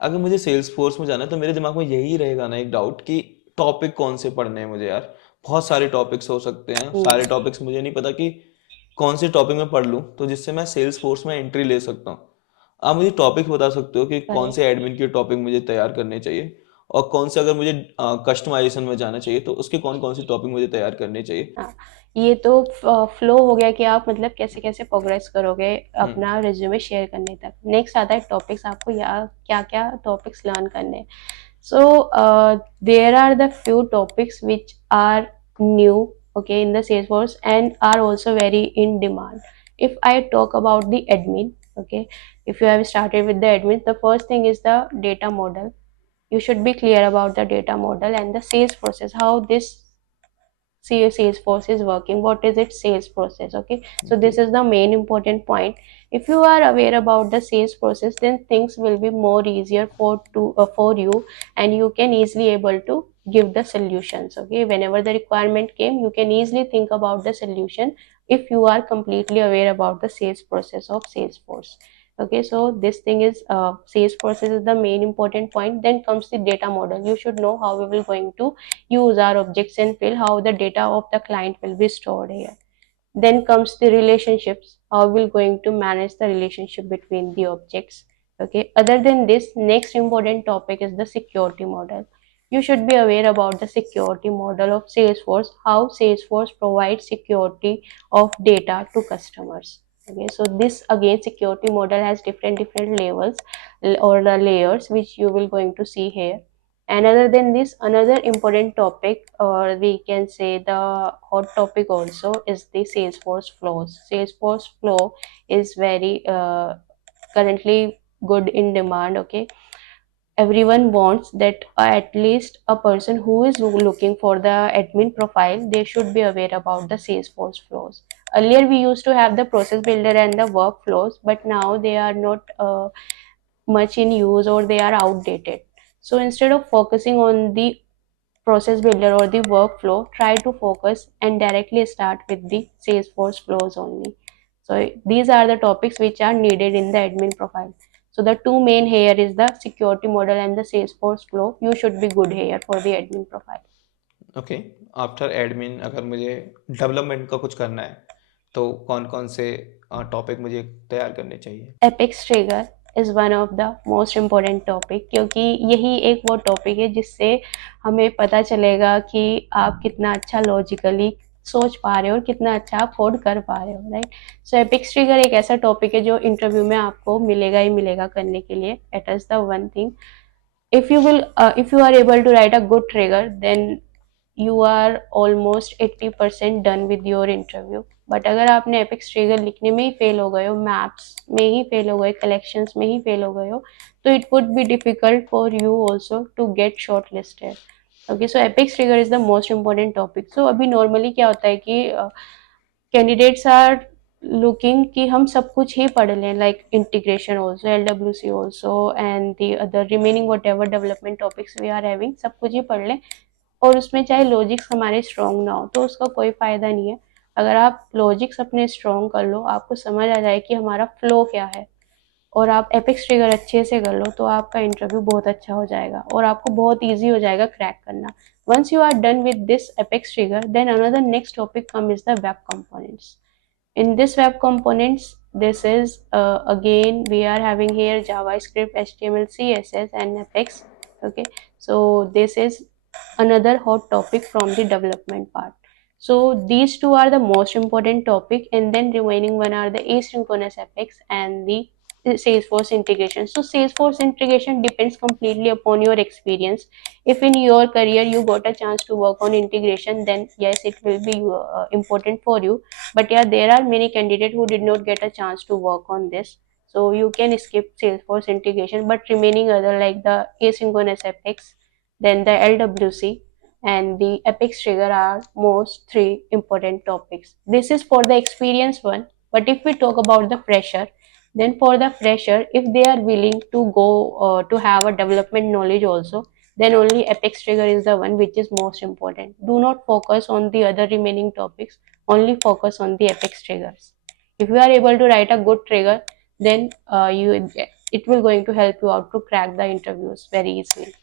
अगर मुझे sales force में जाना है तो मेरे दिमाग में यही रहेगा ना एक डाउट कि टॉपिक कौन से पढ़ने हैं मुझे यार। बहुत सारे टॉपिक्स हो सकते हैं, सारे हम्म। टॉपिक्स मुझे नहीं पता कि कौन से टॉपिक में पढ़ लूँ तो जिससे मैं सेल्स फोर्स में एंट्री ले सकता हूँ। आप मुझे टॉपिक बता सकते हो कि कौन से करेक्ट। एडमिन के टॉपिक मुझे तैयार करने चाहिए और कौन से, अगर मुझे कस्टमाइजेशन में जाना चाहिए तो उसके कौन कौन से टॉपिक मुझे तैयार करने चाहिए। हाँ, ये तो फ्लो हो गया कि आप मतलब कैसे कैसे प्रोग्रेस करोगे हम्म। अपना रिज्यूमे शेयर करने तक। नेक्स्ट आता है टॉपिक्स, आपको या क्या क्या टॉपिक्स लर्न करने। So there are the few topics which are new, okay, in the Salesforce and are also very in demand. If I talk about the admin, okay, if you have started with the admin, the first thing is the data model. You should be clear about the data model and the sales process, how this Salesforce is working, what is its sales process. Okay, so okay. this is the main important point. If you are aware about the sales process, then things will be more easier for you, and you can easily able to give the solutions. Okay, whenever the requirement came, you can easily think about the solution if you are completely aware about the sales process of Salesforce. Okay, so this thing is sales process is the main important point. Then comes the data model. You should know how we will going to use our objects and fill, how the data of the client will be stored here. Then comes the relationships, how we're going to manage the relationship between the objects. Okay, other than this, next important topic is the security model. You should be aware about the security model of Salesforce, how Salesforce provides security of data to customers. Okay, so this again security model has different levels or the layers which you will going to see here. And other than this, another important topic, or we can say the hot topic also, is the Salesforce flows. Salesforce flow is very currently good in demand. Okay, everyone wants that at least a person who is looking for the admin profile, they should be aware about the Salesforce flows. Earlier, we used to have the process builder and the workflows, but now they are not much in use or they are outdated. So instead of focusing on the process builder or the workflow, try to focus and directly start with the Salesforce flows only. So these are the topics which are needed in the admin profile. So the two main here is the security model and the Salesforce flow. You should be good here for the admin profile. Okay. After admin अगर मुझे development का कुछ करना है तो कौन कौन से टॉपिक मुझे तैयार करने चाहिए। Apex trigger is one of the most important topic, क्योंकि यही एक वो टॉपिक है जिससे हमें पता चलेगा कि आप कितना अच्छा लॉजिकली सोच पा रहे हो और कितना अच्छा आप कोड कर पा रहे हो, राइट। सो एपेक्स ट्रिगर एक ऐसा टॉपिक है जो इंटरव्यू में आपको मिलेगा ही मिलेगा करने के लिए। It is the one thing, if you are able to write a good trigger, then you are almost 80% done with your interview. But अगर आपने एपिक्स ट्रिगर लिखने में ही फेल हो गए हो, मैप्स में ही फेल हो गए, कलेक्शंस में ही फेल हो गए हो, तो it would be difficult for you also to get shortlisted. Okay, so एपिक्स trigger is the most important topic. So अभी नॉर्मली क्या होता है कि कैंडिडेट्स आर लुकिंग कि हम सब कुछ ही पढ़ लें, like integration also, LWC also, and the other remaining whatever development topics we are having, सब कुछ ही पढ़ लें। और उसमें चाहे लॉजिक्स हमारे स्ट्रॉन्ग ना हो तो उसका कोई फ़ायदा नहीं है। अगर आप लॉजिक्स अपने स्ट्रॉन्ग कर लो, आपको समझ आ जाए कि हमारा फ्लो क्या है, और आप एपेक्स ट्रिगर अच्छे से कर लो, तो आपका इंटरव्यू बहुत अच्छा हो जाएगा और आपको बहुत ईजी हो जाएगा क्रैक करना। Once you are done with this apex trigger, then another next topic come is the web components. In this web components, this is again we are having here JavaScript, HTML, CSS, and Apex. Okay, so this is another hot topic from the development part. So these two are the most important topic, and then remaining one are the asynchronous Apex and the Salesforce integration. So Salesforce integration depends completely upon your experience. If in your career you got a chance to work on integration, then yes, it will be important for you. But yeah, there are many candidates who did not get a chance to work on this, so you can skip Salesforce integration, but remaining other like the asynchronous Apex, then the LWC, and the Apex trigger are most three important topics. This is for the experienced one. But if we talk about the fresher, then for the fresher, if they are willing to go to have a development knowledge also, then only Apex trigger is the one which is most important. Do not focus on the other remaining topics, only focus on the Apex triggers. If you are able to write a good trigger, then it will going to help you out to crack the interviews very easily.